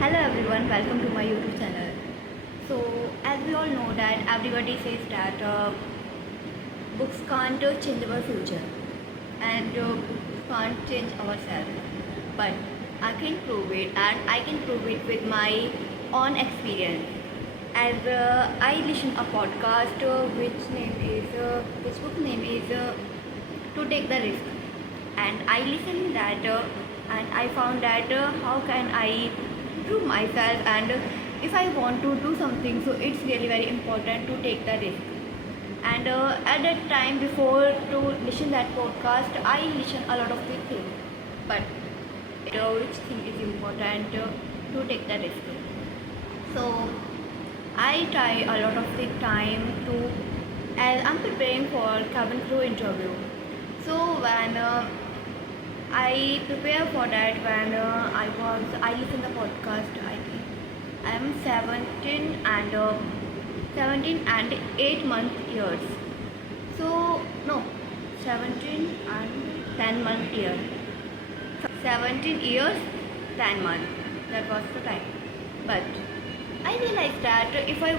Hello everyone, welcome to my YouTube channel. So, as we all know that everybody says that books can't change our future and books can't change ourselves. But I can prove it, and I can prove it with my own experience. As I listen a podcast which book name is To Take the Risk, and I listened that and I found that how can I prove myself, and if I want to do something, so it's really very important to take the risk. And at that time before to listen that podcast, I listen a lot of the things, but which thing is important to take the risk. So I try a lot of the time to, as I'm preparing for cabin crew interview. So when I prepare for that, when I listen the podcast. I am 17 and 8 month years. So no, 17 and 10 month year. 17 years, 10 months. That was the time. But I realized that if I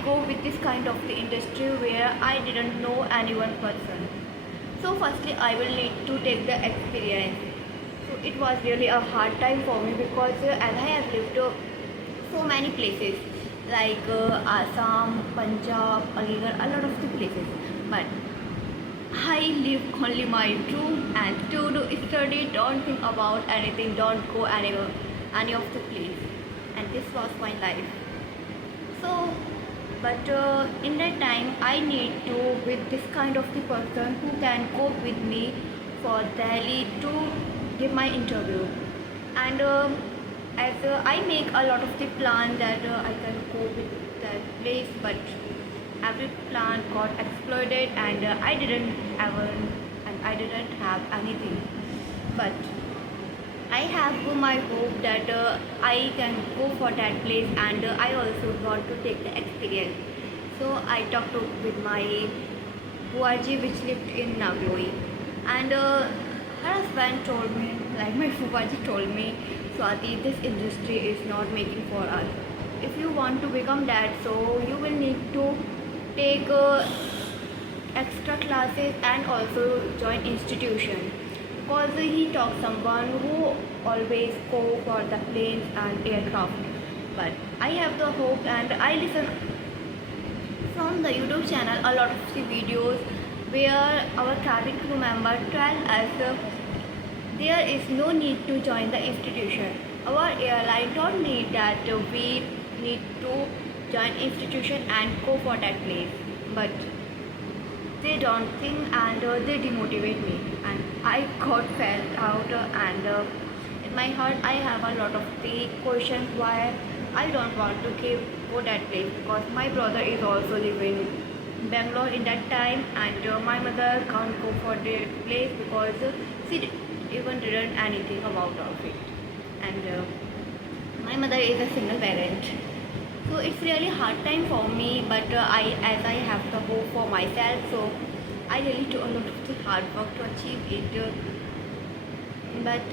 go with this kind of the industry where I didn't know any one person. So firstly, I will need to take the experience. So it was really a hard time for me because as I have lived so many places like Assam, Punjab, Aligarh, a lot of the places. But I live only my room and to do study, don't think about anything, don't go anywhere, any of the place. And this was my life. So but in that time I need to with this kind of the person who can cope with me for Delhi to give my interview. And as I make a lot of the plan that I can go with that place, but every plan got exploited, and I didn't have anything. But I have my hope that I can go for that place, and I also want to take the experience. So I talked with my Fuaji which lived in Nagoi, and her husband told me, like my Fuaji told me, Swati, this industry is not making for us. If you want to become that, so you will need to take extra classes and also join institution, because he talks someone who always go for the planes and aircraft. But I have the hope, and I listen from the YouTube channel a lot of the videos where our cabin crew member tell us there is no need to join the institution. Our airline don't need that we need to join institution and go for that place. But they don't think, and they demotivate me, and I got felt out, and in my heart I have a lot of the questions why I don't want to go that place, because my brother is also living in Bangalore in that time, and my mother can't go for the place because she even didn't anything about of it. And my mother is a single parent, so it's really hard time for me. But as I have the hope for myself, so I really do a lot of the hard work to achieve it. But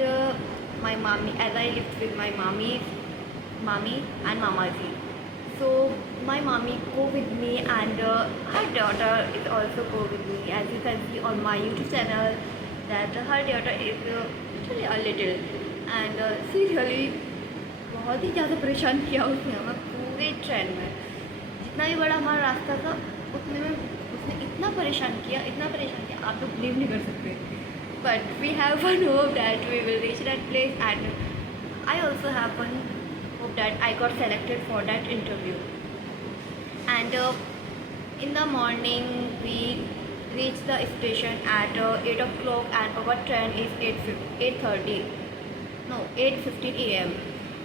my mommy, as I lived with my mommy and mamaji, so my mommy go with me, and her daughter is also go with me. As you can see on my YouTube channel, that her daughter is actually a little, and she really बहुत ही ज़्यादा परेशान किया उसने हमें पूरे train में। जितना भी बड़ा हमारा रास्ता था उतने में उसने इतना परेशान किया आप लोग बिलीव नहीं कर सकते। But we have one hope that we will reach that place, and I also have one hope that I got selected for that interview. And in the morning we reached the station at 8 o'clock, and our train is 8:15 a.m.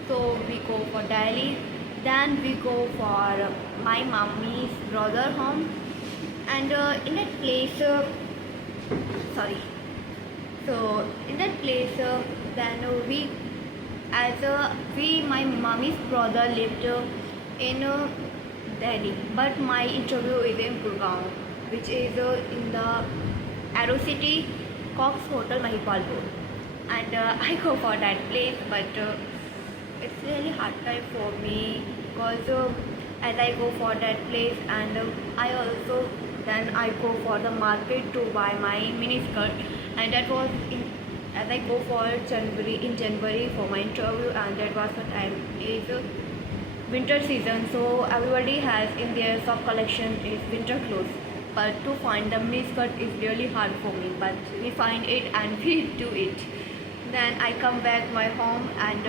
So we go for Delhi, then we go for my mommy's brother home, and in that place sorry so in that place then we as my mommy's brother lived in Delhi, but my interview is in Gurgaon, which is in the Aero City Cox Hotel Mahipal Road. And I go for that place, but it's really hard time for me because as I go for that place and I also then I go for the market to buy my mini skirt, and that was in as I go for January for my interview, and that was the time is winter season, so everybody has in their shop collection is winter clothes. But to find the mini skirt is really hard for me, but we find it and we do it. Then I come back my home, and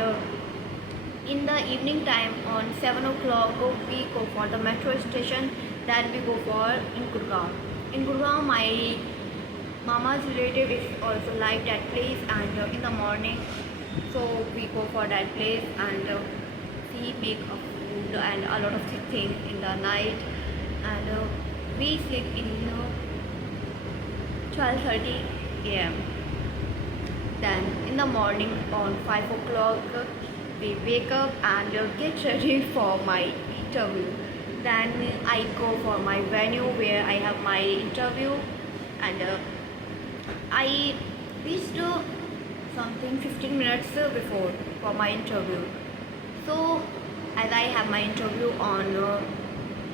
in the evening time on 7 o'clock we go for the metro station. Then we go for in Gurgaon. In Gurgaon my mama's relative is also like that place, and in the morning so we go for that place, and we make a food and a lot of things in the night, and we sleep in 12:30 a.m. Then in the morning on 5 o'clock we wake up and get ready for my interview. Then I go for my venue where I have my interview, and I reached something 15 minutes before for my interview. So as I have my interview on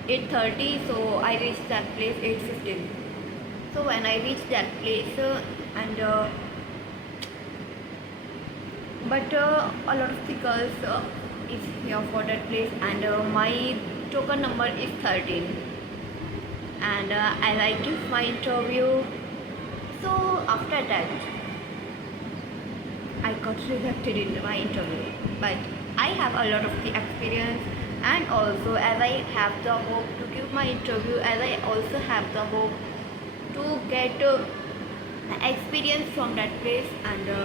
8:30, so I reached that place 8:15. So when I reached that place and but a lot of vehicles is here for that place, and my token number is 13, and as I give my interview, so after that I got rejected in my interview. But I have a lot of the experience, and also as I have the hope to give my interview, as I also have the hope to get experience from that place, and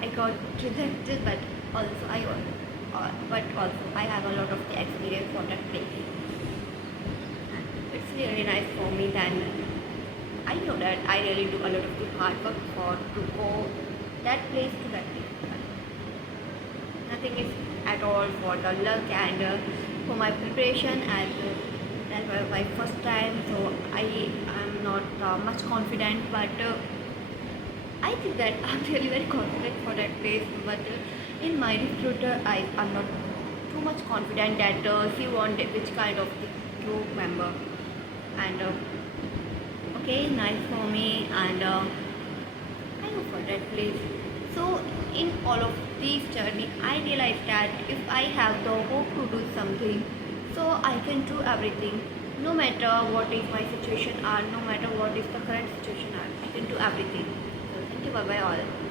I got rejected, but also I have a lot of the experience from that place. And it's really nice for me. Then I know that I really do a lot of the hard work for to go that place to that place. Nothing is at all for the luck and for my preparation, and that was my first time, so I am not much confident, but I think that I'm really very confident for that place. But in my recruiter I am not too much confident that she wanted which kind of the group member, and okay, nice for me, and I go for that place. So in all of this journey I realized that if I have the hope to do something, so I can do everything, no matter what is my situation or no matter what is the current situation, I can do everything. So thank you, bye bye all.